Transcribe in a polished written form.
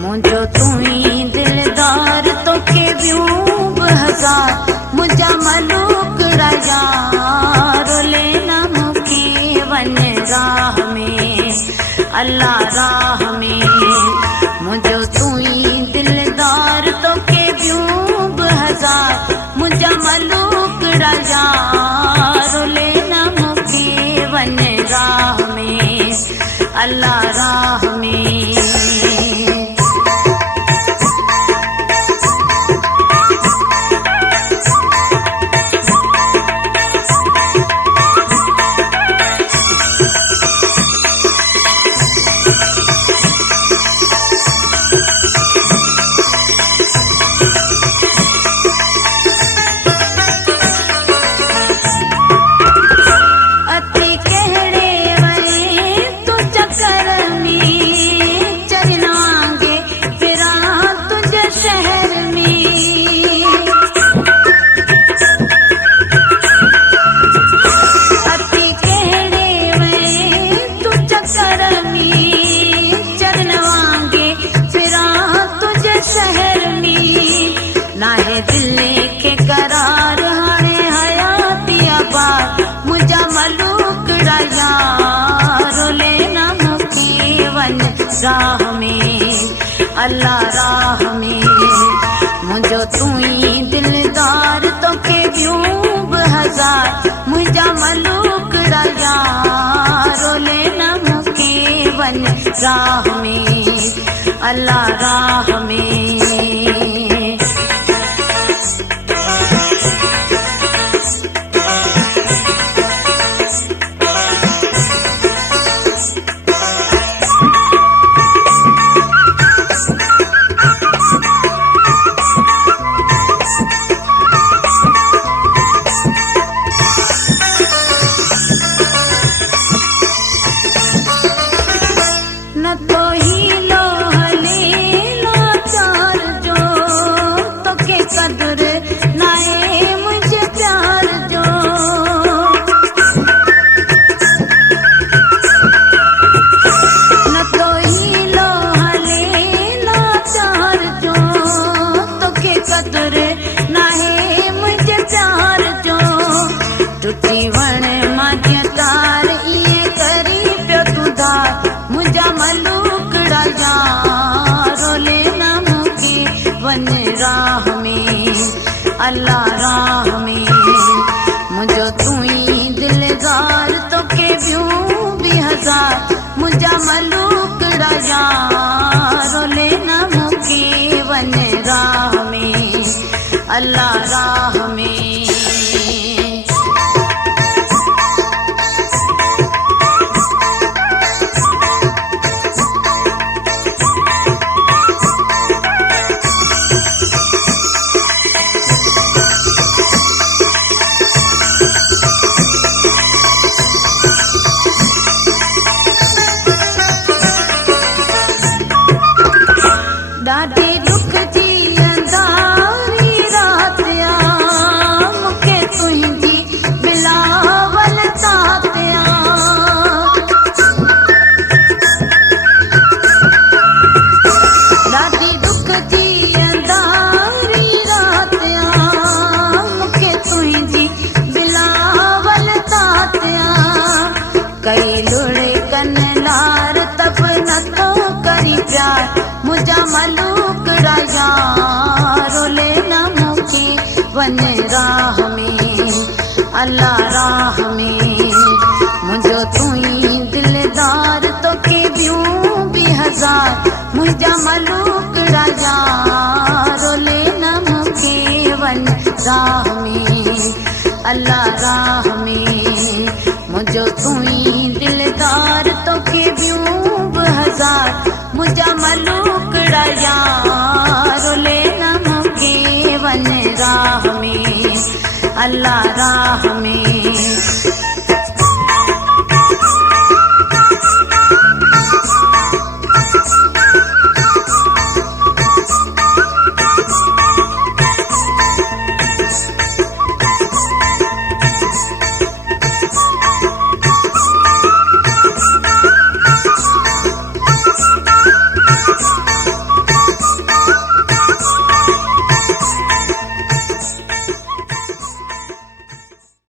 मुझो तुई दिलदार तो के ब्यूब हजार मुझा मलूक यार लेना मुखी वन राह में अल्लाह राह में। मुझो तुई दिलदार तो के ब्यूब हजार मुझा मलूक यार लेना मुखी वन राह में अल्लाह राह में। राह में अल्लाह राह में। मुझो तुई दिलदार तो के ब्यूब हजार मुझा मलूक यार लेना मुके वन राह में अल्लाह राह में। अल्लाह राह में मुझो तुई दिलदार तो के ब्यूब हजार मुझा मलूक यार लेना मुके वन राह में अल्लाह राह में। कई लुड़े कनलार तब न तो करी प्यार मुझा मलूक यार लेना मुखी वन राह में अल्लाह राह में। मुझो तुई दिलदार तो के ब्यूब हजार मुझा मलूक यार लेना मुखी वन राह में अल्लाह राह में। मुझो तुई दिलदार तो के ब्यूब हजार मुझा मलूक यार लेना मुके वन राह में अल्लाह राह में।